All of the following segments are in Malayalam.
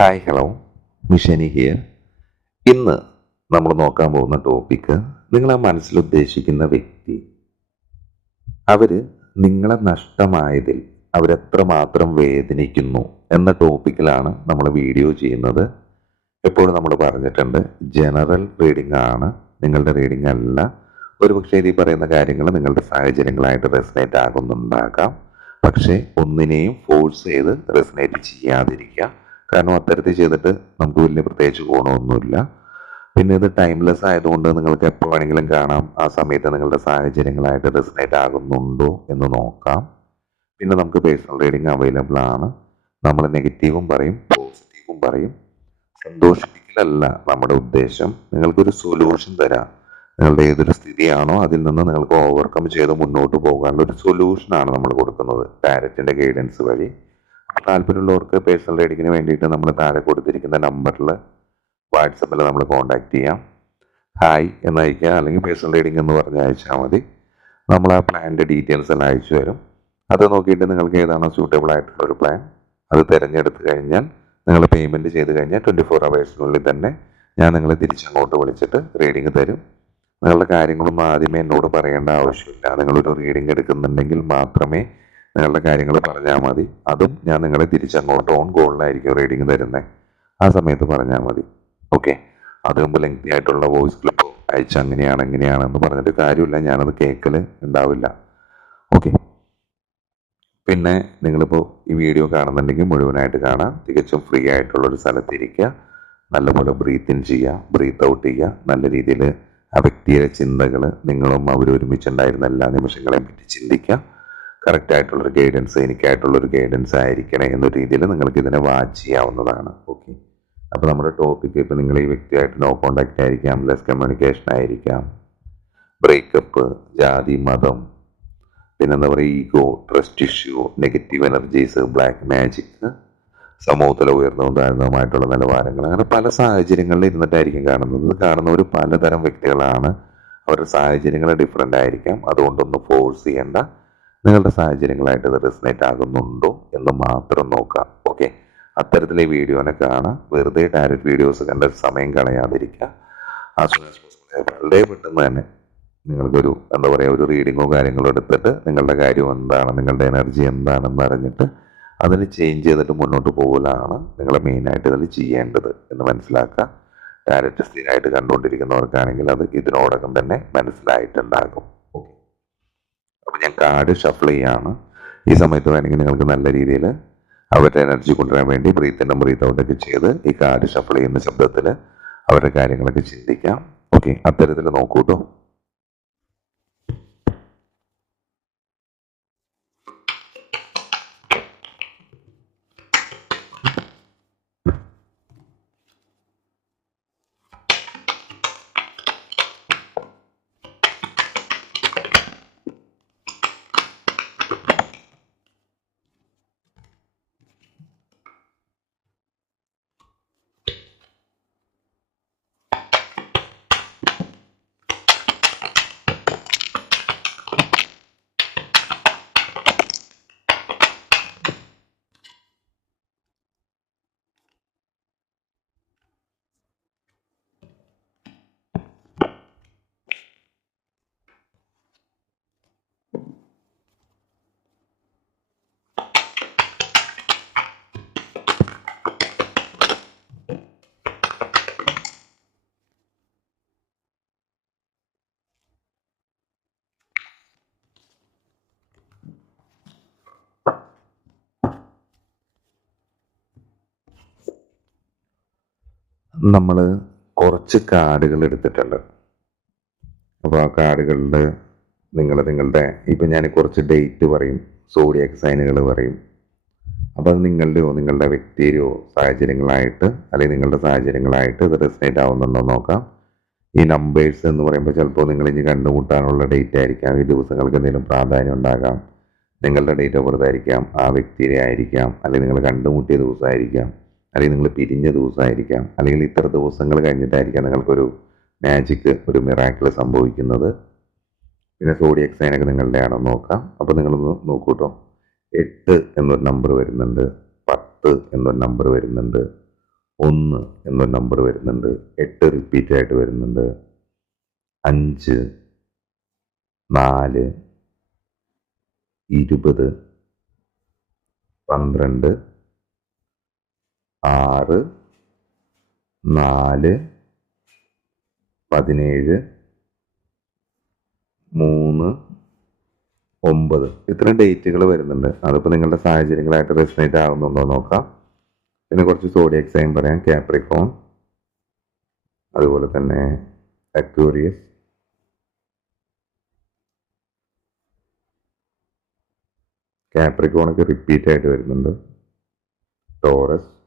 ഹായ് ഹലോ മിഷനി ഹിയർ ഇന്ന് നമ്മൾ നോക്കാൻ പോകുന്ന ടോപ്പിക്ക് നിങ്ങളെ മനസ്സിൽ ഉദ്ദേശിക്കുന്ന വ്യക്തി. അവർ നിങ്ങളെ നഷ്ടമായതിൽ അവരെത്രമാത്രം വേദനിക്കുന്നു എന്ന ടോപ്പിക്കിലാണ് നമ്മൾ വീഡിയോ ചെയ്യുന്നത്. എപ്പോഴും നമ്മൾ പറഞ്ഞിട്ടുണ്ട് ജനറൽ റീഡിംഗ് ആണ്. നിങ്ങളുടെ റീഡിംഗ് അല്ല. ഒരുപക്ഷെ ഈ പറയുന്ന കാര്യങ്ങൾ നിങ്ങളുടെ സാഹചര്യങ്ങളായിട്ട് റെസനേറ്റ് ആകുന്നുണ്ടാകാം. പക്ഷേ ഒന്നിനെയും ഫോഴ്സ് ചെയ്ത് റെസനേറ്റ് ചെയ്യാതിരിക്കുക. കാരണം അത്തരത്തിൽ ചെയ്തിട്ട് നമുക്ക് വലിയ പ്രത്യേകിച്ച് ഗുണമൊന്നുമില്ല. പിന്നെ ഇത് ടൈംലെസ് ആയതുകൊണ്ട് നിങ്ങൾക്ക് എപ്പോൾ വേണമെങ്കിലും കാണാം. ആ സമയത്ത് നിങ്ങളുടെ സാഹചര്യങ്ങളായിട്ട് റെസിനേറ്റ് ആകുന്നുണ്ടോ എന്ന് നോക്കാം. പിന്നെ നമുക്ക് പേഴ്സണൽ റീഡിംഗ് അവൈലബിൾ ആണ്. നമ്മൾ നെഗറ്റീവും പറയും പോസിറ്റീവും പറയും. സന്തോഷിപ്പിക്കലല്ല നമ്മുടെ ഉദ്ദേശം. നിങ്ങൾക്കൊരു സൊല്യൂഷൻ തരാം. നിങ്ങളുടെ ഏതൊരു സ്ഥിതിയാണോ അതിൽ നിന്ന് നിങ്ങൾക്ക് ഓവർകം ചെയ്ത് മുന്നോട്ട് പോകാനുള്ള ഒരു സൊല്യൂഷനാണ് നമ്മൾ കൊടുക്കുന്നത്. ഡയറക്റ്റിന്റെ ഗൈഡൻസ് വഴി. താല്പര്യമുള്ളവർക്ക് പേഴ്സണൽ റീഡിങ്ങിന് വേണ്ടിയിട്ട് നമ്മൾ താഴെ കൊടുത്തിരിക്കുന്ന നമ്പറിൽ വാട്സപ്പിൽ നമ്മൾ കോൺടാക്റ്റ് ചെയ്യാം. ഹായ് എന്ന് അയക്കുക അല്ലെങ്കിൽ പേഴ്സണൽ റീഡിംഗ് എന്ന് പറഞ്ഞ് അയച്ചാൽ മതി. നമ്മൾ ആ പ്ലാനിന്റെ ഡീറ്റെയിൽസ് എല്ലാം അയച്ചു തരും. അത് നോക്കിയിട്ട് നിങ്ങൾക്ക് ഏതാണോ സ്യൂട്ടബിൾ ആയിട്ടുള്ള ഒരു പ്ലാൻ അത് തിരഞ്ഞെടുത്ത് കഴിഞ്ഞാൽ നിങ്ങൾ പേയ്മെന്റ് ചെയ്ത് കഴിഞ്ഞാൽ ട്വന്റി ഫോർ അവേഴ്സിനുള്ളിൽ തന്നെ ഞാൻ നിങ്ങളെ തിരിച്ചങ്ങോട്ട് വിളിച്ചിട്ട് റീഡിംഗ് തരും. നിങ്ങളുടെ കാര്യങ്ങളൊന്നും ആദ്യമേ എന്നോട് പറയേണ്ട ആവശ്യമില്ല. നിങ്ങളൊരു റീഡിംഗ് എടുക്കുന്നുണ്ടെങ്കിൽ മാത്രമേ നിങ്ങളുടെ കാര്യങ്ങൾ പറഞ്ഞാൽ മതി. അതും ഞാൻ നിങ്ങളെ തിരിച്ചങ്ങോട്ട് ഓൺ ഗോളിലായിരിക്കും റീഡിങ് തരുന്നത് ആ സമയത്ത് പറഞ്ഞാൽ മതി. ഓക്കെ അത് മുമ്പ് ലെങ്തി ആയിട്ടുള്ള വോയിസ് ക്ലിപ്പ് അയച്ച് അങ്ങനെയാണ് എങ്ങനെയാണെന്ന് പറഞ്ഞിട്ട് കാര്യമില്ല. ഞാനത് കേൾക്കൽ ഉണ്ടാവില്ല. ഓക്കെ പിന്നെ നിങ്ങളിപ്പോൾ ഈ വീഡിയോ കാണുന്നുണ്ടെങ്കിൽ മുഴുവനായിട്ട് കാണാം. തികച്ചും ഫ്രീ ആയിട്ടുള്ളൊരു സ്ഥലത്തിരിക്കുക. നല്ലപോലെ ബ്രീത്ത് ഇൻ ചെയ്യുക. ബ്രീത്ത് ഔട്ട് ചെയ്യുക. നല്ല രീതിയിൽ ആ വ്യക്തിയുടെ ചിന്തകൾ നിങ്ങളും അവരൊരുമിച്ചുണ്ടായിരുന്ന എല്ലാ നിമിഷങ്ങളെയും പറ്റി ചിന്തിക്കുക. കറക്റ്റ് ആയിട്ടുള്ളൊരു ഗൈഡൻസ് എനിക്കായിട്ടുള്ളൊരു ഗൈഡൻസ് ആയിരിക്കണേ എന്ന രീതിയിൽ നിങ്ങൾക്ക് ഇതിനെ വാച്ച് ചെയ്യാവുന്നതാണ്. ഓക്കെ അപ്പോൾ നമ്മുടെ ടോപ്പിക്ക് ഇപ്പോൾ നിങ്ങൾ ഈ വ്യക്തിയായിട്ട് നോ കോണ്ടാക്റ്റ് ആയിരിക്കാം ലെസ് കമ്മ്യൂണിക്കേഷൻ ആയിരിക്കാം. ബ്രേക്കപ്പ് ജാതി മതം പിന്നെന്താ പറയുക ego trust issue negative energies black magic സമൂഹത്തിലെ ഉയർന്നതും താഴ്ന്നതുമായിട്ടുള്ള നിലവാരങ്ങൾ അങ്ങനെ പല സാഹചര്യങ്ങളിൽ ഇരുന്നിട്ടായിരിക്കും കാണുന്നത്. ഇത് കാണുന്നവർ പലതരം വ്യക്തികളാണ്. അവരുടെ സാഹചര്യങ്ങൾ ഡിഫറെന്റ് ആയിരിക്കാം. അതുകൊണ്ടൊന്നും ഫോഴ്സ് ചെയ്യേണ്ട. നിങ്ങളുടെ സാഹചര്യങ്ങളായിട്ട് ഇത് റെസിനേറ്റ് ആകുന്നുണ്ടോ എന്ന് മാത്രം നോക്കുക ഓക്കെ അത്തരത്തിൽ ഈ വീഡിയോനെ കാണാം. വെറുതെ ഡയറക്റ്റ് വീഡിയോസ് കണ്ട സമയം കളയാതിരിക്കുക. വളരെ പെട്ടെന്ന് തന്നെ നിങ്ങൾക്കൊരു എന്താ പറയുക ഒരു റീഡിങ്ങോ കാര്യങ്ങളോ എടുത്തിട്ട് നിങ്ങളുടെ കാര്യം എന്താണ് നിങ്ങളുടെ എനർജി എന്താണെന്ന് അറിഞ്ഞിട്ട് അതിന് ചേഞ്ച് ചെയ്തിട്ട് മുന്നോട്ട് പോകലാണ് നിങ്ങൾ മെയിനായിട്ട് ഇതിൽ ചെയ്യേണ്ടത് എന്ന് മനസ്സിലാക്കുക. ഡയറക്റ്റ് സ്ഥിരമായിട്ട് കണ്ടുകൊണ്ടിരിക്കുന്നവർക്കാണെങ്കിൽ അത് ഇതിനോടകം തന്നെ മനസ്സിലായിട്ടുണ്ടാകും. അപ്പോൾ ഞാൻ കാർഡ് ഷഫിൾ ചെയ്യാണ്. ഈ സമയത്ത് വേണമെങ്കിൽ നിങ്ങൾക്ക് നല്ല രീതിയിൽ അവരുടെ എനർജി കൊണ്ടുവരാൻ വേണ്ടി ബ്രീത്ത് ഇന്നും ബ്രീത്ത് ഔട്ടൊക്കെ ചെയ്ത് ഈ കാർഡ് ഷഫിൾ ചെയ്യുന്ന ശബ്ദത്തിൽ അവരുടെ കാര്യങ്ങളൊക്കെ ചിന്തിക്കാം. ഓക്കെ അത്തരത്തിൽ നോക്കൂ നമ്മൾ കുറച്ച് കാർഡുകൾ എടുത്തിട്ടുണ്ട്. അപ്പോൾ ആ കാർഡുകളിൽ നിങ്ങൾ നിങ്ങളുടെ ഇപ്പം ഞാൻ കുറച്ച് ഡേറ്റ് പറയും സോഡിയക് സൈനുകൾ പറയും. അപ്പോൾ അത് നിങ്ങളുടെയോ നിങ്ങളുടെ വ്യക്തിയുടെയോ സാഹചര്യങ്ങളായിട്ട് അല്ലെങ്കിൽ നിങ്ങളുടെ സാഹചര്യങ്ങളായിട്ട് ഇത് റെസിനേറ്റ് ആവുന്നുണ്ടോ നോക്കാം. ഈ നമ്പേഴ്സ് എന്ന് പറയുമ്പോൾ ചിലപ്പോൾ നിങ്ങൾ ഇനി കണ്ടുമുട്ടാനുള്ള ഡേറ്റ് ആയിരിക്കാം. ഈ ദിവസങ്ങൾക്ക് എന്തെങ്കിലും പ്രാധാന്യം ഉണ്ടാകാം. നിങ്ങളുടെ ഡേറ്റ് ഓഫ് ബർത്ത് ആയിരിക്കാം ആ വ്യക്തിയുടെ ആയിരിക്കാം അല്ലെങ്കിൽ നിങ്ങൾ കണ്ടുമുട്ടിയ ദിവസമായിരിക്കാം. അല്ലെങ്കിൽ നിങ്ങൾ പിരിഞ്ഞ ദിവസമായിരിക്കാം. അല്ലെങ്കിൽ ഇത്ര ദിവസങ്ങൾ കഴിഞ്ഞിട്ടായിരിക്കാം നിങ്ങൾക്കൊരു മാജിക്ക് ഒരു മിറാക്കിൾ സംഭവിക്കുന്നത്. പിന്നെ സോഡിയക് സൈനൊക്കെ നിങ്ങളുടെ ആണോ. നോക്കാം. അപ്പോൾ നിങ്ങളൊന്ന് നോക്കൂ കേട്ടോ എട്ട് എന്നൊരു നമ്പർ വരുന്നുണ്ട്. പത്ത് എന്നൊരു നമ്പർ വരുന്നുണ്ട്. ഒന്ന് എന്നൊരു നമ്പർ വരുന്നുണ്ട്. എട്ട് റിപ്പീറ്റ് ആയിട്ട് വരുന്നുണ്ട്. അഞ്ച് നാല് ഇരുപത് പന്ത്രണ്ട് ആറ് നാല് പതിനേഴ് മൂന്ന് ഒമ്പത്. ഇത്രയും ഡേറ്റുകൾ വരുന്നുണ്ട്. അതിപ്പോൾ നിങ്ങളുടെ സാഹചര്യങ്ങളായിട്ട് റെസിനേറ്റ് ആകുന്നുണ്ടോ നോക്കാം. പിന്നെ കുറച്ച് സോഡിയക് സൈൻ പറയാം. ക്യാപ്രിക്കോൺ അതുപോലെ തന്നെ അക്യൂറിയസ് ക്യാപ്രിക്കോണൊക്കെ റിപ്പീറ്റ് ആയിട്ട് വരുന്നുണ്ട്. ടോറസ്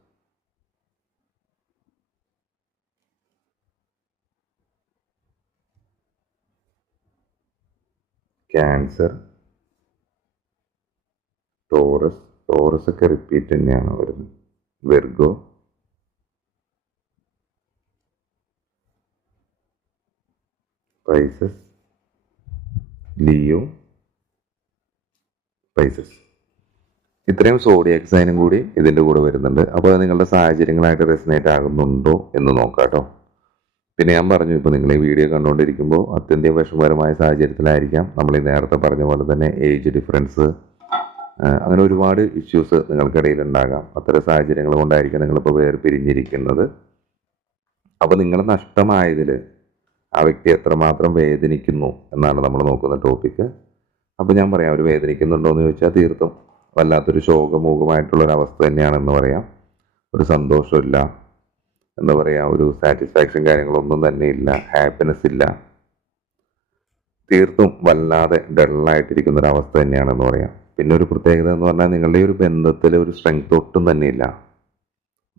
ക്യാൻസർ ടോറസ് ടോറസ് ഒക്കെ റിപ്പീറ്റ് തന്നെയാണ് വരുന്നത്. Virgo Pisces Leo Pisces. ഇത്രയും സോഡിയക് സൈനും കൂടി ഇതിന്റെ കൂടെ വരുന്നുണ്ട്. അപ്പോൾ അത് നിങ്ങളുടെ സാഹചര്യങ്ങളായിട്ട് റെസിനേറ്റ് ആകുന്നുണ്ടോ എന്ന് നോക്കാം കേട്ടോ. പിന്നെ ഞാൻ പറഞ്ഞു ഇപ്പോൾ നിങ്ങൾ ഈ വീഡിയോ കണ്ടുകൊണ്ടിരിക്കുമ്പോൾ അത്യന്തം വിഷമകരമായ സാഹചര്യത്തിലായിരിക്കാം. നമ്മൾ ഈ നേരത്തെ പറഞ്ഞ പോലെ തന്നെ ഏജ് ഡിഫറൻസ് അങ്ങനെ ഒരുപാട് ഇഷ്യൂസ് നിങ്ങൾക്കിടയിൽ ഉണ്ടാകാം അത്തരം സാഹചര്യങ്ങൾ കൊണ്ടായിരിക്കും നിങ്ങളിപ്പോൾ വേർപിരിഞ്ഞിരിക്കുന്നത്. അപ്പോൾ നിങ്ങൾ നഷ്ടമായതിൽ ആ വ്യക്തി എത്രമാത്രം വേദനിക്കുന്നു എന്നാണ് നമ്മൾ നോക്കുന്ന ടോപ്പിക്ക് അപ്പോൾ ഞാൻ പറയാം അവർ വേദനിക്കുന്നുണ്ടോ എന്ന് ചോദിച്ചാൽ തീർത്തും വല്ലാത്തൊരു ശോകമൂകമായിട്ടുള്ളൊരവസ്ഥ തന്നെയാണെന്ന് പറയാം. ഒരു സന്തോഷമില്ല എന്താ പറയുക ഒരു സാറ്റിസ്ഫാക്ഷൻ കാര്യങ്ങളൊന്നും തന്നെ ഇല്ല ഹാപ്പിനെസ് ഇല്ല. തീർത്തും വല്ലാതെ ഡള്ളായിട്ടിരിക്കുന്ന ഒരു അവസ്ഥ തന്നെയാണെന്ന് പറയാം. പിന്നെ ഒരു പ്രത്യേകത എന്ന് പറഞ്ഞാൽ നിങ്ങളുടെ ഒരു ബന്ധത്തിൽ ഒരു സ്ട്രെങ്ത് ഒട്ടും തന്നെ ഇല്ല.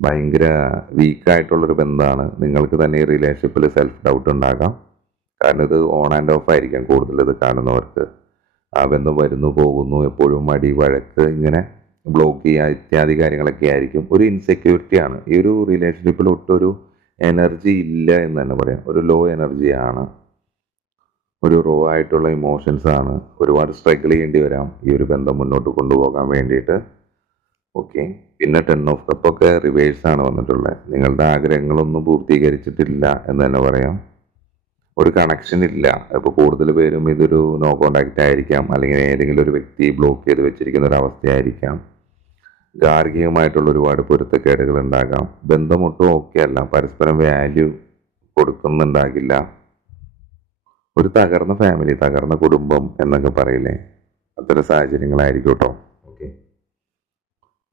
ഭയങ്കര വീക്കായിട്ടുള്ളൊരു ബന്ധമാണ്. നിങ്ങൾക്ക് തന്നെ ഈ റിലേഷൻഷിപ്പിൽ സെൽഫ് ഡൗട്ട് ഉണ്ടാകാം. കാരണം ഇത് ഓൺ ആൻഡ് ഓഫ് ആയിരിക്കാം കൂടുതൽ ഇത് കാണുന്നവർക്ക്. ആ ബന്ധം വരുന്നു പോകുന്നു എപ്പോഴും മടി വഴക്ക് ഇങ്ങനെ ബ്ലോക്ക് ചെയ്യുക ഇത്യാദി കാര്യങ്ങളൊക്കെ ആയിരിക്കും. ഒരു ഇൻസെക്യൂരിറ്റി ആണ്. ഈ ഒരു റിലേഷൻഷിപ്പിൽ ഒട്ടൊരു എനർജി ഇല്ല എന്ന് തന്നെ പറയാം. ഒരു ലോ എനർജിയാണ് ഒരു റോ ആയിട്ടുള്ള ഇമോഷൻസ് ആണ്. ഒരുപാട് സ്ട്രഗിൾ ചെയ്യേണ്ടി വരാം. ഈ ഒരു ബന്ധം മുന്നോട്ട് കൊണ്ടുപോകാൻ വേണ്ടിയിട്ട്. ഓക്കെ പിന്നെ ടെൻ ഓഫ് കപ്പൊക്കെ റിവേഴ്സ് ആണ് വന്നിട്ടുള്ളത്. നിങ്ങളുടെ ആഗ്രഹങ്ങളൊന്നും പൂർത്തീകരിച്ചിട്ടില്ല എന്ന് തന്നെ പറയാം. ഒരു കണക്ഷൻ ഇല്ല. ഇപ്പോൾ കൂടുതൽ പേരും ഇതൊരു നോ കോണ്ടാക്റ്റ് ആയിരിക്കാം. അല്ലെങ്കിൽ ഏതെങ്കിലും ഒരു വ്യക്തി ബ്ലോക്ക് ചെയ്ത് വെച്ചിരിക്കുന്ന ഒരു അവസ്ഥയായിരിക്കാം. ഗാർഹികമായിട്ടുള്ള ഒരുപാട് പൊരുത്തക്കേടുകൾ ഉണ്ടാകാം ബന്ധമൊട്ടും ഓക്കെ അല്ല. പരസ്പരം വാല്യൂ കൊടുക്കുന്നുണ്ടാകില്ല. ഒരു തകർന്ന ഫാമിലി തകർന്ന കുടുംബം എന്നൊക്കെ പറയില്ലേ? അത്തരം സാഹചര്യങ്ങളായിരിക്കും കേട്ടോ ഓക്കെ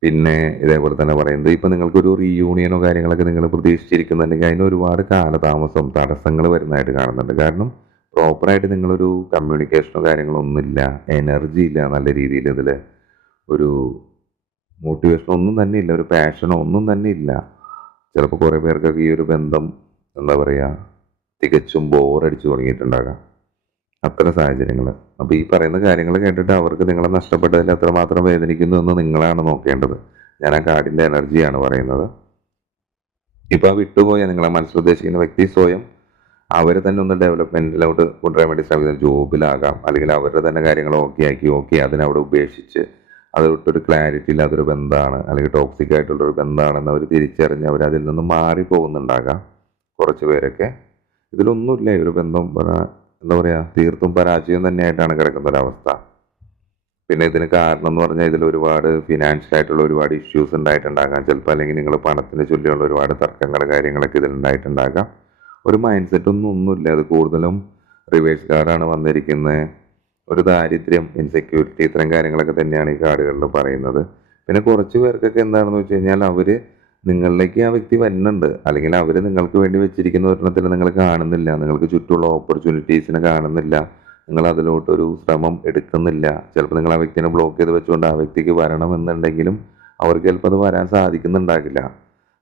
പിന്നെ ഇതേപോലെ തന്നെ പറയുന്നത് ഇപ്പം നിങ്ങൾക്കൊരു റീയൂണിയനോ കാര്യങ്ങളൊക്കെ നിങ്ങൾ പ്രതീക്ഷിച്ചിരിക്കുന്നുണ്ടെങ്കിൽ അതിന് ഒരുപാട് കാലതാമസം തടസ്സങ്ങൾ വരുന്നതായിട്ട് കാണുന്നുണ്ട്. കാരണം പ്രോപ്പറായിട്ട് നിങ്ങളൊരു കമ്മ്യൂണിക്കേഷനോ കാര്യങ്ങളോ ഒന്നുമില്ല. എനർജി ഇല്ല നല്ല രീതിയിൽ ഇതിൽ ഒരു മോട്ടിവേഷനോ ഒന്നും തന്നെ ഇല്ല ഒരു പാഷനോ ഒന്നും തന്നെ ഇല്ല. ചിലപ്പോൾ കുറേ പേർക്കൊക്കെ ഈ ഒരു ബന്ധം എന്താ പറയുക തികച്ചും ബോറടിച്ചു തുടങ്ങിയിട്ടുണ്ടാകാം. അത്തരം സാഹചര്യങ്ങൾ. അപ്പോൾ ഈ പറയുന്ന കാര്യങ്ങൾ കേട്ടിട്ട് അവർക്ക് നിങ്ങളെ നഷ്ടപ്പെട്ടതിൽ അത്രമാത്രം വേദനിക്കുന്നു എന്ന് നിങ്ങളാണ് നോക്കേണ്ടത്. ഞാൻ ആ കാർഡിന്റെ എനർജിയാണ് പറയുന്നത്. ഇപ്പോൾ ആ വിട്ടുപോയ നിങ്ങളെ മനസ്സിലുദ്ദേശിക്കുന്ന വ്യക്തി സ്വയം അവരെ തന്നെ ഒന്ന് ഡെവലപ്മെന്റിലോട്ട് കൊണ്ടുവരാൻ വേണ്ടി ശ്രമിക്കുന്നത് ജോബിലാകാം അല്ലെങ്കിൽ അവരുടെ തന്നെ കാര്യങ്ങൾ ഓക്കെ ആക്കി ഓക്കെ അതിനവിടെ ഉപേക്ഷിച്ച് അതൊട്ടൊരു ക്ലാരിറ്റി ഇല്ലാത്തൊരു ബന്ധമാണ് അല്ലെങ്കിൽ ടോക്സിക് ആയിട്ടുള്ളൊരു ബന്ധമാണെന്ന് അവർ തിരിച്ചറിഞ്ഞ് അവർ അതിൽ നിന്ന് മാറി പോകുന്നുണ്ടാകാം കുറച്ച് പേരൊക്കെ. ഇതിലൊന്നുമില്ല ഒരു ബന്ധം എന്താ പറയുക തീർത്തും പരാജയം തന്നെയായിട്ടാണ് കിടക്കുന്ന ഒരവസ്ഥ പിന്നെ ഇതിന് കാരണം എന്ന് പറഞ്ഞാൽ ഇതിൽ ഒരുപാട് ഫിനാൻഷ്യൽ ആയിട്ടുള്ള ഒരുപാട് ഇഷ്യൂസ് ഉണ്ടായിട്ടുണ്ടാകാം. ചിലപ്പോൾ അല്ലെങ്കിൽ നിങ്ങൾ പണത്തിന് ചൊല്ലിയുള്ള ഒരുപാട് തർക്കങ്ങൾ കാര്യങ്ങളൊക്കെ ഇതിൽ ഉണ്ടായിട്ടുണ്ടാകാം. ഒരു മൈൻഡ് സെറ്റ് ഒന്നും ഒന്നുമില്ല. അത് കൂടുതലും റിവേഴ്സ് കാർഡാണ് വന്നിരിക്കുന്നത്. ഒരു ദാരിദ്ര്യം ഇൻസെക്യൂരിറ്റി ഇത്തരം കാര്യങ്ങളൊക്കെ തന്നെയാണ് ഈ കാർഡുകളിൽ പറയുന്നത്. പിന്നെ കുറച്ച് പേർക്കൊക്കെ എന്താണെന്ന് വെച്ച് കഴിഞ്ഞാൽ അവർ നിങ്ങളിലേക്ക് ആ വ്യക്തി വരുന്നുണ്ട്. അല്ലെങ്കിൽ അവർ നിങ്ങൾക്ക് വേണ്ടി വെച്ചിരിക്കുന്ന ഒരെണ്ണത്തിൽ നിങ്ങൾ കാണുന്നില്ല. നിങ്ങൾക്ക് ചുറ്റുമുള്ള ഓപ്പർച്യൂണിറ്റീസിനെ കാണുന്നില്ല. നിങ്ങൾ അതിലോട്ടൊരു ശ്രമം എടുക്കുന്നില്ല. ചിലപ്പോൾ നിങ്ങൾ ആ വ്യക്തിനെ ബ്ലോക്ക് ചെയ്ത് വെച്ചുകൊണ്ട് ആ വ്യക്തിക്ക് വരണമെന്നുണ്ടെങ്കിലും അവർക്ക് ചിലപ്പോൾ അത് വരാൻ സാധിക്കുന്നുണ്ടാകില്ല.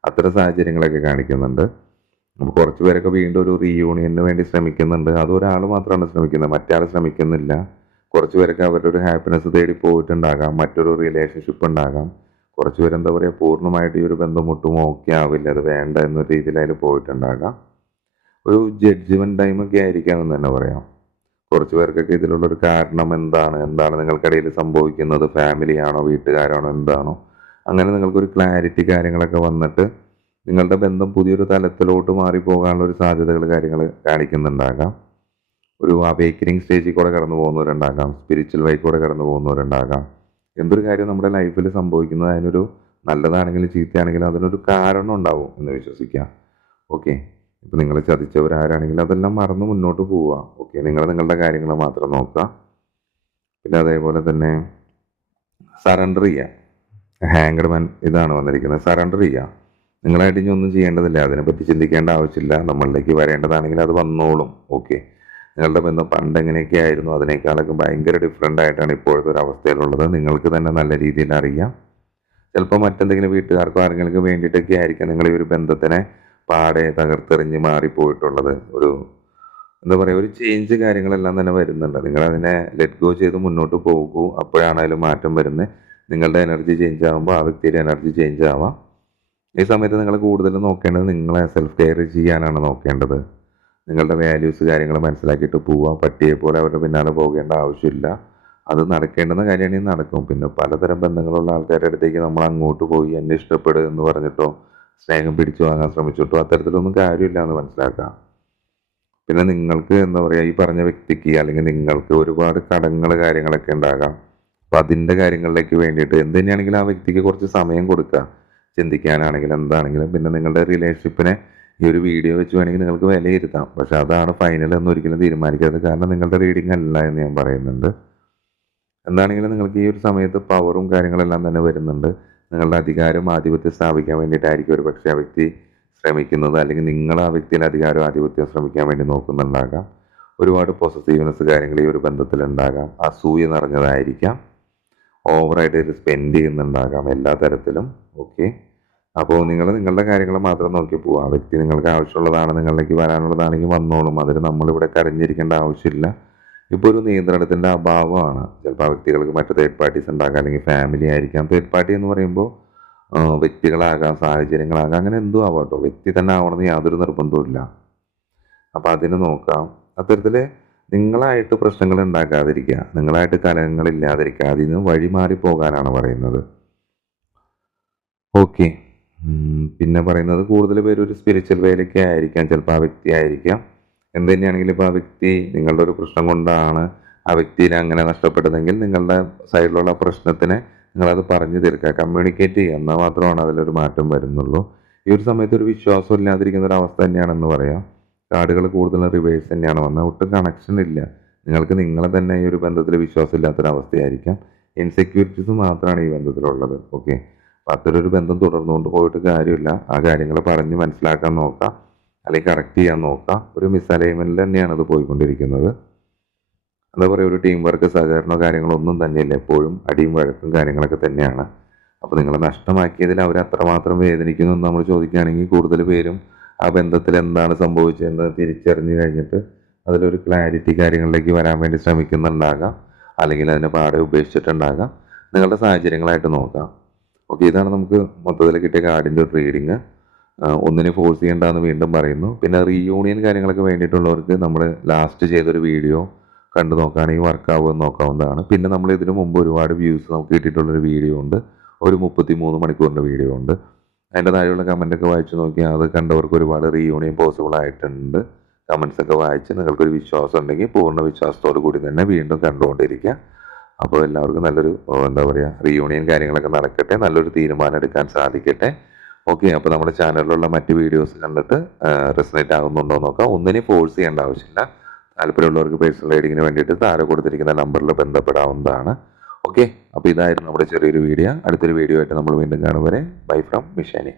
അത്തരം സാഹചര്യങ്ങളൊക്കെ കാണിക്കുന്നുണ്ട്. അപ്പോൾ കുറച്ച് പേരൊക്കെ വീണ്ടും ഒരു റീയൂണിയന് വേണ്ടി ശ്രമിക്കുന്നുണ്ട്. അത് ഒരാൾ മാത്രമാണ് ശ്രമിക്കുന്നത്. മറ്റാൾ ശ്രമിക്കുന്നില്ല. കുറച്ച് പേരൊക്കെ അവരുടെ ഒരു ഹാപ്പിനെസ് തേടി പോയിട്ടുണ്ടാകാം. മറ്റൊരു റിലേഷൻഷിപ്പ് ഉണ്ടാകാം. കുറച്ച് പേരെന്താ പറയുക പൂർണമായിട്ട് ഈ ഒരു ബന്ധം ഒട്ടും ഓക്കെ ആവില്ല. അത് വേണ്ട എന്ന രീതിയിൽ അതിൽ പോയിട്ടുണ്ടാകാം. ഒരു ജഡ്ജ്മെന്റ് ടൈമൊക്കെ ആയിരിക്കാം എന്ന് തന്നെ പറയാം. കുറച്ച് പേർക്കൊക്കെ ഇതിലുള്ള ഒരു കാരണം എന്താണ്? എന്താണ് നിങ്ങൾക്കിടയിൽ സംഭവിക്കുന്നത്? ഫാമിലിയാണോ വീട്ടുകാരാണോ? എന്താണോ? അങ്ങനെ നിങ്ങൾക്കൊരു ക്ലാരിറ്റി കാര്യങ്ങളൊക്കെ വന്നിട്ട് നിങ്ങളുടെ ബന്ധം പുതിയൊരു തലത്തിലോട്ട് മാറിപ്പോകാനുള്ള ഒരു സാധ്യതകൾ കാര്യങ്ങൾ കാണിക്കുന്നുണ്ടാകാം. ഒരു അവേക്കനിങ് സ്റ്റേജിൽ കൂടെ കടന്നു പോകുന്നവരുണ്ടാകാം. സ്പിരിച്വൽ വൈ കൂടെ കടന്നു പോകുന്നവരുണ്ടാകാം. എന്തൊരു കാര്യം നമ്മുടെ ലൈഫിൽ സംഭവിക്കുന്നത് അതിനൊരു നല്ലതാണെങ്കിലും ചീത്തയാണെങ്കിലും അതിനൊരു കാരണം ഉണ്ടാവും എന്ന് വിശ്വസിക്കാം. ഓക്കെ. ഇപ്പം നിങ്ങൾ ചതിച്ചവരാരാണെങ്കിലും അതെല്ലാം മറന്ന് മുന്നോട്ട് പോവുക. ഓക്കെ. നിങ്ങൾ നിങ്ങളുടെ കാര്യങ്ങൾ മാത്രം നോക്കുക. പിന്നെ അതേപോലെ തന്നെ സറണ്ടർ ചെയ്യുക ഹാങ്കഡ് മാൻ ഇതാണ് വന്നിരിക്കുന്നത്. സറണ്ടർ ചെയ്യാം. നിങ്ങളായിട്ട് ഇനി ഒന്നും ചെയ്യേണ്ടതില്ല. അതിനെപ്പറ്റി ചിന്തിക്കേണ്ട ആവശ്യമില്ല. നമ്മളിലേക്ക് വരേണ്ടതാണെങ്കിൽ അത് വന്നോളും. ഓക്കെ നിങ്ങളുടെ ബന്ധം പണ്ട് എങ്ങനെയൊക്കെ ആയിരുന്നു? അതിനേക്കാളൊക്കെ ഭയങ്കര ഡിഫറെന്റ് ആയിട്ടാണ് ഇപ്പോഴത്തെ ഒരു അവസ്ഥയിലുള്ളത്. നിങ്ങൾക്ക് തന്നെ നല്ല രീതിയിൽ അറിയാം. ചിലപ്പോൾ മറ്റെന്തെങ്കിലും വീട്ടുകാർക്കോ ആരെങ്കിലും വേണ്ടിയിട്ടൊക്കെ ആയിരിക്കാം നിങ്ങൾ ഈ ഒരു ബന്ധത്തിനെ പാടെ തകർത്തെറിഞ്ഞ് മാറിപ്പോയിട്ടുള്ളത്. ഒരു എന്താ പറയുക ഒരു ചേഞ്ച് കാര്യങ്ങളെല്ലാം തന്നെ വരുന്നുണ്ട്. നിങ്ങൾ അതിനെ ലെറ്റ് ഗോ ചെയ്ത് മുന്നോട്ട് പോകൂ. അപ്പോഴാണ് അതിൽ മാറ്റം വരുന്നത്. നിങ്ങളുടെ എനർജി ചേഞ്ച് ആകുമ്പോൾ ആ വ്യക്തിയുടെ എനർജി ചേഞ്ച് ആവാം. ഈ സമയത്ത് നിങ്ങൾ കൂടുതലും നോക്കേണ്ടത് നിങ്ങളെ സെൽഫ് കെയർ ചെയ്യാനാണ് നോക്കേണ്ടത്. നിങ്ങളുടെ വാല്യൂസ് കാര്യങ്ങൾ മനസ്സിലാക്കിയിട്ട് പോവുക പട്ടിയെ പോലെ അവരുടെ പിന്നാലെ പോകേണ്ട ആവശ്യമില്ല. അത് നടക്കേണ്ടുന്ന കാര്യമാണെങ്കിൽ നടക്കും. പിന്നെ പലതരം ബന്ധങ്ങളുള്ള ആൾക്കാരുടെ അടുത്തേക്ക് നമ്മൾ അങ്ങോട്ട് പോയി എന്നെ ഇഷ്ടപ്പെടുക എന്ന് പറഞ്ഞിട്ടോ സ്നേഹം പിടിച്ചു വാങ്ങാൻ ശ്രമിച്ചിട്ടോ അത്തരത്തിലൊന്നും കാര്യമില്ല എന്ന് മനസ്സിലാക്കാം പിന്നെ നിങ്ങൾക്ക് എന്താ പറയുക ഈ പറഞ്ഞ വ്യക്തിക്ക് അല്ലെങ്കിൽ നിങ്ങൾക്ക് ഒരുപാട് കടങ്ങൾ കാര്യങ്ങളൊക്കെ ഉണ്ടാകാം. അപ്പം അതിന്റെ കാര്യങ്ങളിലേക്ക് വേണ്ടിയിട്ട് എന്ത് തന്നെയാണെങ്കിലും ആ വ്യക്തിക്ക് കുറച്ച് സമയം കൊടുക്കുക. ചിന്തിക്കാനാണെങ്കിലും എന്താണെങ്കിലും പിന്നെ നിങ്ങളുടെ റിലേഷൻഷിപ്പിനെ ഈ ഒരു വീഡിയോ വെച്ച് വേണമെങ്കിൽ നിങ്ങൾക്ക് വിലയിരുത്താം. പക്ഷെ അതാണ് ഫൈനൽ എന്ന് ഒരിക്കലും തീരുമാനിക്കരുത് കാരണം നിങ്ങളുടെ റീഡിംഗ് അല്ല എന്ന് ഞാൻ പറയുന്നുണ്ട്. എന്താണെങ്കിലും നിങ്ങൾക്ക് ഈ ഒരു സമയത്ത് പവറും കാര്യങ്ങളെല്ലാം തന്നെ വരുന്നുണ്ട്. നിങ്ങളുടെ അധികാരം ആധിപത്യം സ്ഥാപിക്കാൻ വേണ്ടിയിട്ടായിരിക്കും ഒരു പക്ഷേ ആ വ്യക്തി ശ്രമിക്കുന്നത്. അല്ലെങ്കിൽ നിങ്ങൾ ആ വ്യക്തിയുടെ അധികാരം ആധിപത്യം ശ്രമിക്കാൻ വേണ്ടി നോക്കുന്നുണ്ടാകാം. ഒരുപാട് പോസിറ്റീവ്നെസ് കാര്യങ്ങൾ ഈ ഒരു ബന്ധത്തിലുണ്ടാകാം. അസൂയ നിറഞ്ഞതായിരിക്കാം. ഓവറായിട്ട് സ്പെൻഡ് ചെയ്യുന്നുണ്ടാകാം എല്ലാ തരത്തിലും. ഓക്കെ. അപ്പോൾ നിങ്ങൾ നിങ്ങളുടെ കാര്യങ്ങൾ മാത്രം നോക്കി പോവുക ആ വ്യക്തി നിങ്ങൾക്ക് ആവശ്യമുള്ളതാണ് നിങ്ങളിലേക്ക് വരാനുള്ളതാണെങ്കിൽ വന്നോളും. അതിന് നമ്മളിവിടെ കരഞ്ഞിരിക്കേണ്ട ആവശ്യമില്ല. ഇപ്പോൾ ഒരു നിയന്ത്രണത്തിന്റെ അഭാവമാണ്. ചിലപ്പോൾ ആ വ്യക്തികൾക്ക് മറ്റു തേർഡ് പാർട്ടീസ് ഉണ്ടാക്കാം അല്ലെങ്കിൽ ഫാമിലി ആയിരിക്കാം. തേർഡ് പാർട്ടി എന്ന് പറയുമ്പോൾ വ്യക്തികളാകാം സാഹചര്യങ്ങളാകാം. അങ്ങനെ എന്തോ ആവാം കേട്ടോ. വ്യക്തി തന്നെ ആവണമെന്ന് യാതൊരു നിർബന്ധവുമില്ല അപ്പോൾ അതിന് നോക്കാം. അത്തരത്തിൽ നിങ്ങളായിട്ട് പ്രശ്നങ്ങൾ ഉണ്ടാക്കാതിരിക്കുക. നിങ്ങളായിട്ട് കലഹങ്ങൾ ഇല്ലാതിരിക്കുക. അതിൽ നിന്ന് പോകാനാണ് പറയുന്നത്. ഓക്കെ. പിന്നെ പറയുന്നത് കൂടുതൽ പേര് ഒരു സ്പിരിച്വൽ വേയിലൊക്കെ ആയിരിക്കാം. ചിലപ്പോൾ ആ വ്യക്തി ആയിരിക്കാം. എന്ത് തന്നെയാണെങ്കിലും ഇപ്പോൾ ആ വ്യക്തി നിങ്ങളുടെ ഒരു പ്രശ്നം കൊണ്ടാണ് ആ വ്യക്തിനെ അങ്ങനെ നഷ്ടപ്പെട്ടതെങ്കിൽ നിങ്ങളുടെ സൈഡിലുള്ള പ്രശ്നത്തിനെ നിങ്ങളത് പറഞ്ഞു തീർക്കുക. കമ്മ്യൂണിക്കേറ്റ് ചെയ്യുക. എന്നാൽ മാത്രമാണ് അതിലൊരു മാറ്റം വരുന്നുള്ളൂ. ഈ ഒരു സമയത്ത് ഒരു വിശ്വാസം ഇല്ലാതിരിക്കുന്ന ഒരു അവസ്ഥ തന്നെയാണെന്ന് പറയാം. കാർഡുകൾ കൂടുതൽ റിവേഴ്സ് തന്നെയാണ് വന്നത്. ഒട്ടും കണക്ഷൻ ഇല്ല. നിങ്ങൾക്ക് നിങ്ങളെ തന്നെ ഈ ഒരു ബന്ധത്തിൽ വിശ്വാസം ഇല്ലാത്തൊരവസ്ഥയായിരിക്കാം ഇൻസെക്യൂരിറ്റീസ് മാത്രമാണ് ഈ ബന്ധത്തിലുള്ളത്. ഓക്കെ. അപ്പം അത്തരൊരു ബന്ധം തുടർന്നുകൊണ്ട് പോയിട്ട് കാര്യമില്ല. ആ കാര്യങ്ങൾ പറഞ്ഞ് മനസ്സിലാക്കാൻ നോക്കാം. അല്ലെങ്കിൽ കറക്റ്റ് ചെയ്യാൻ നോക്കാം. ഒരു മിസ്അലൈൻമെന്റിൽ തന്നെയാണ് അത് പോയിക്കൊണ്ടിരിക്കുന്നത്. എന്താ പറയുക ഒരു ടീം വർക്ക് സഹകരണമോ കാര്യങ്ങളോ ഒന്നും തന്നെയില്ല. എപ്പോഴും അടിയും വഴക്കും കാര്യങ്ങളൊക്കെ തന്നെയാണ്. അപ്പോൾ നിങ്ങൾ നഷ്ടമാക്കിയതിൽ അവർ അത്രമാത്രം വേദനിക്കുന്നു എന്ന് നമ്മൾ ചോദിക്കുകയാണെങ്കിൽ കൂടുതൽ പേരും ആ ബന്ധത്തിൽ എന്താണ് സംഭവിച്ചതെന്ന് തിരിച്ചറിഞ്ഞു കഴിഞ്ഞിട്ട് അതിലൊരു ക്ലാരിറ്റി കാര്യങ്ങളിലേക്ക് വരാൻ വേണ്ടി ശ്രമിക്കുന്നുണ്ടാകാം. അല്ലെങ്കിൽ അതിനെ പാടെ ഉപേക്ഷിച്ചിട്ടുണ്ടാകാം. നിങ്ങളുടെ സാഹചര്യങ്ങളായിട്ട് നോക്കാം. ഓക്കെ ഇതാണ് നമുക്ക് മൊത്തത്തിൽ കിട്ടിയ കാർഡിന്റെ ഒരു റീഡിങ്. ഒന്നിനെ ഫോഴ്സ് ചെയ്യേണ്ടെന്ന് വീണ്ടും പറയുന്നു. പിന്നെ റീയൂണിയൻ കാര്യങ്ങളൊക്കെ വേണ്ടിയിട്ടുള്ളവർക്ക് നമ്മൾ ലാസ്റ്റ് ചെയ്തൊരു വീഡിയോ കണ്ടു നോക്കുകയാണെങ്കിൽ വർക്ക് ആവുമെന്ന് നോക്കാവുന്നതാണ്. പിന്നെ നമ്മൾ ഇതിനു മുമ്പ് ഒരുപാട് വ്യൂസ് നമുക്ക് കിട്ടിയിട്ടുള്ളൊരു വീഡിയോ ഉണ്ട്. ഒരു മുപ്പത്തി മൂന്ന് മണിക്കൂറിന്റെ വീഡിയോ ഉണ്ട്. അതിന്റെ താഴെയുള്ള കമന്റൊക്കെ വായിച്ച് നോക്കിയാൽ അത് കണ്ടവർക്ക് ഒരുപാട് റീയൂണിയൻ പോസിബിൾ ആയിട്ടുണ്ട്. കമൻസ് ഒക്കെ വായിച്ച് നിങ്ങൾക്കൊരു വിശ്വാസം ഉണ്ടെങ്കിൽ പൂർണ വിശ്വാസത്തോടു കൂടി തന്നെ വീണ്ടും കണ്ടുകൊണ്ടിരിക്കുക. അപ്പോൾ എല്ലാവർക്കും നല്ലൊരു എന്താ പറയുക റീയൂണിയൻ കാര്യങ്ങളൊക്കെ നടക്കട്ടെ. നല്ലൊരു തീരുമാനം എടുക്കാൻ സാധിക്കട്ടെ. ഓക്കെ അപ്പോൾ നമ്മുടെ ചാനലിലുള്ള മറ്റ് വീഡിയോസ് കണ്ടിട്ട് റെസനേറ്റ് ആകുന്നുണ്ടോ നോക്കാം. ഒന്നിനെ ഫോഴ്സ് ചെയ്യേണ്ട ആവശ്യമില്ല. താല്പര്യമുള്ളവർക്ക് പേഴ്സണൽ റൈഡിങ്ങിന് വേണ്ടിയിട്ട് താഴെ കൊടുത്തിരിക്കുന്ന നമ്പറിൽ ബന്ധപ്പെടാവുന്നതാണ്. ഓക്കെ അപ്പോൾ ഇതായിരുന്നു നമ്മുടെ ചെറിയൊരു വീഡിയോ അടുത്തൊരു വീഡിയോ ആയിട്ട് നമ്മൾ വീണ്ടും കാണും വരെ. Bye from മിഷാനി